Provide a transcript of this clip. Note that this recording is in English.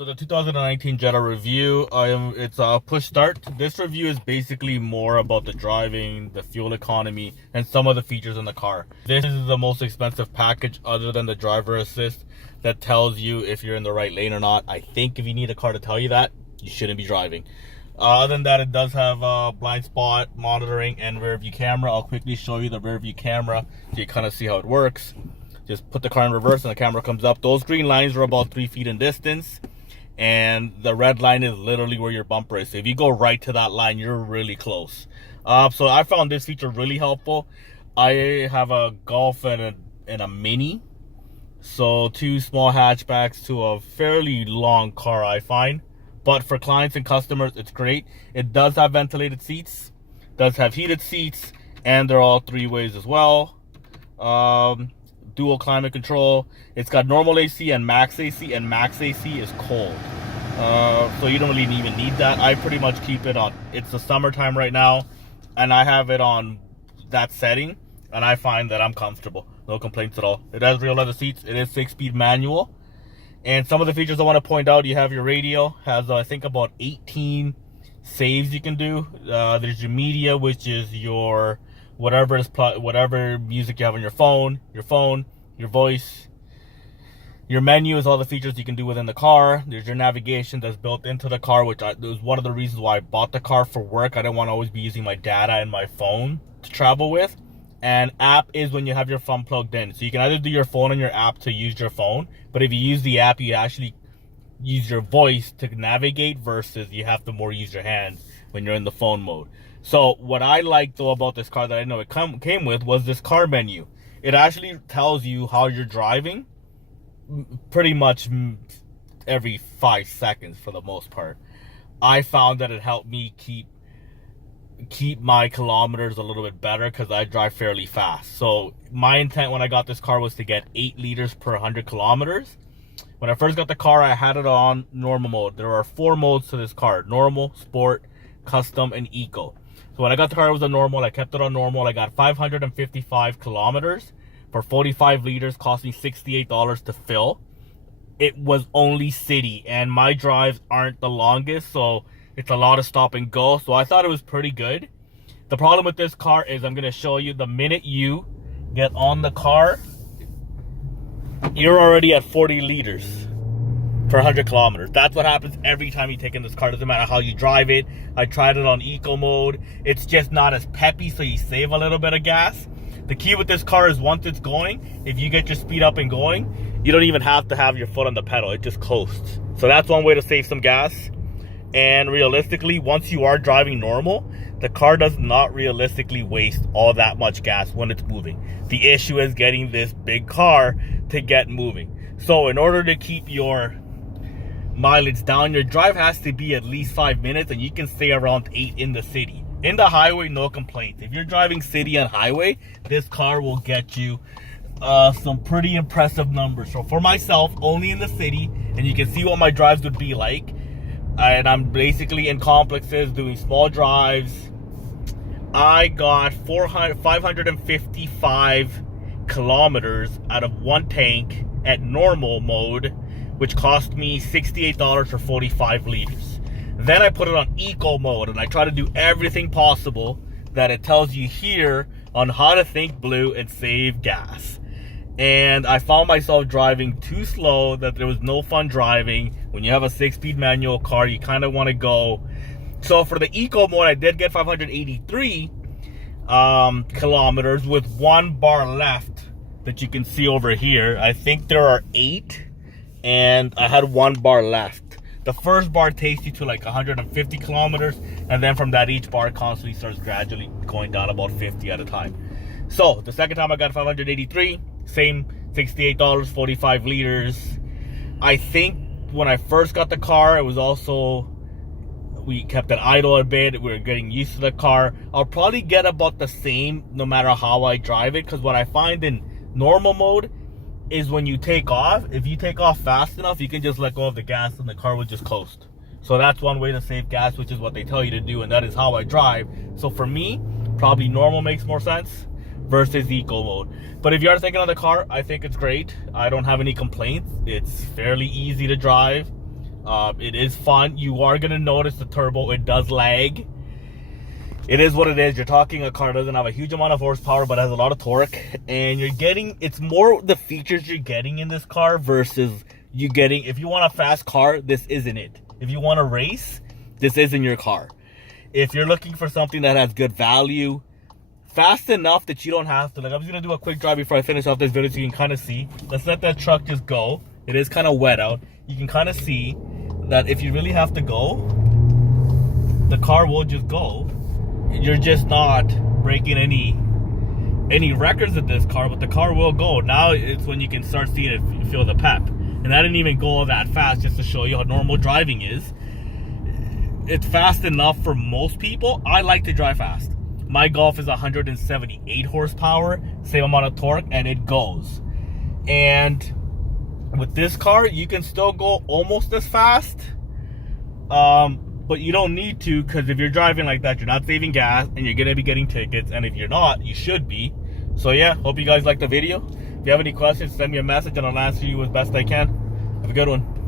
So the 2019 Jetta review, it's a push start. This review is basically more about the driving, the fuel economy, and some of the features in the car. This is the most expensive package other than the driver assist that tells you if you're in the right lane or not. I think if you need a car to tell you that, you shouldn't be driving. Other than that, it does have blind spot monitoring and rear view camera. I'll quickly show you the rear view camera so you kind of see how it works. Just put the car in reverse and the camera comes up. Those green lines are about 3 feet in distance. And the red line is literally where your bumper is. So if you go right to that line, you're really close. So I found this feature really helpful. I have a Golf and a Mini. So 2 small hatchbacks to a fairly long car, I find. But for clients and customers, it's great. It does have ventilated seats. Does have heated seats. And they're all 3 ways as well. Dual climate control. It's got normal AC and max AC, and max AC is cold, so you don't really even need that. I pretty much keep it on, it's the summertime right now, and I have it on that setting, and I find that I'm comfortable. No complaints at all. It has real leather seats. It is 6-speed manual. And some of the features I want to point out, you have your radio, has I think about 18 saves you can do. There's your media, which is your whatever music you have on your phone, your voice. Your menu is all the features you can do within the car. There's your navigation that's built into the car, which was one of the reasons why I bought the car for work. I didn't want to always be using my data and my phone to travel with. And app is when you have your phone plugged in. So you can either do your phone on your app to use your phone, but if you use the app, you actually use your voice to navigate versus you have to more use your hands when you're in the phone mode. So what I like though about this car that I know it came with was this car menu. It actually tells you how you're driving pretty much every 5 seconds for the most part. I found that it helped me keep my kilometers a little bit better because I drive fairly fast. So my intent when I got this car was to get 8 liters per 100 kilometers. When I first got the car, I had it on normal mode. There are 4 modes to this car: normal, sport, custom, and eco. So when I got the car, it was a normal. I kept it on normal. I got 555 kilometers for 45 liters. Cost me $68 to fill. It was only city, and my drives aren't the longest, so it's a lot of stop and go. So I thought it was pretty good. The problem with this car is I'm going to show you the minute you get on the car, you're already at 40 liters per 100 kilometers. That's what happens every time you take in this car. Doesn't matter how you drive it. I tried it on eco mode. It's just not as peppy, so you save a little bit of gas. The key with this car is once it's going, if you get your speed up and going, you don't even have to have your foot on the pedal. It just coasts. So that's one way to save some gas. And realistically, once you are driving normal, the car does not realistically waste all that much gas when it's moving. The issue is getting this big car to get moving. So in order to keep your mileage down, your drive has to be at least 5 minutes, and you can stay around 8 in the city. In the highway, no complaints. If you're driving city and highway, this car will get you some pretty impressive numbers. So for myself, only in the city, and you can see what my drives would be like, and I'm basically in complexes doing small drives, I got 555 kilometers out of 1 tank at normal mode, which cost me $68 for 45 liters. Then I put it on eco mode, and I try to do everything possible that it tells you here on how to think blue and save gas. And I found myself driving too slow, that there was no fun driving. When you have a 6-speed manual car, you kind of want to go. So for the eco mode, I did get 583 kilometers with 1 bar left that you can see over here. I think there are 8, and I had 1 bar left. The first bar takes you to like 150 kilometers, and then from that, each bar constantly starts gradually going down about 50 at a time. So the second time I got 583, same $68, 45 liters. I think when I first got the car, it was also, we kept it idle a bit. We were getting used to the car. I'll probably get about the same no matter how I drive it, because what I find in normal mode is when you take off, if you take off fast enough, you can just let go of the gas and the car will just coast. So that's one way to save gas, which is what they tell you to do, and that is how I drive. So for me, probably normal makes more sense versus eco mode. But if you are thinking of the car, I think it's great. I don't have any complaints. It's fairly easy to drive. It is fun. You are gonna notice the turbo, it does lag. It is what it is. You're talking a car that doesn't have a huge amount of horsepower but has a lot of torque, and you're getting, it's more the features you're getting in this car versus you getting, if you want a fast car, this isn't it. If you want to race, this isn't your car. If you're looking for something that has good value, fast enough that you don't have to, like, I'm just gonna do a quick drive before I finish off this video so you can kind of see. Let's let that truck just go. It is kind of wet out. You can kind of see that if you really have to go, the car will just go. You're just not breaking any records of this car, but the car will go. Now it's when you can start seeing it, feel the pep. And I didn't even go that fast, just to show you how normal driving is. It's fast enough for most people. I like to drive fast. My Golf is 178 horsepower, same amount of torque, and it goes. And with this car, you can still go almost as fast. But you don't need to, because if you're driving like that, you're not saving gas and you're gonna be getting tickets. And if you're not, you should be. So yeah, hope you guys liked the video. If you have any questions, send me a message and I'll answer you as best I can. Have a good one.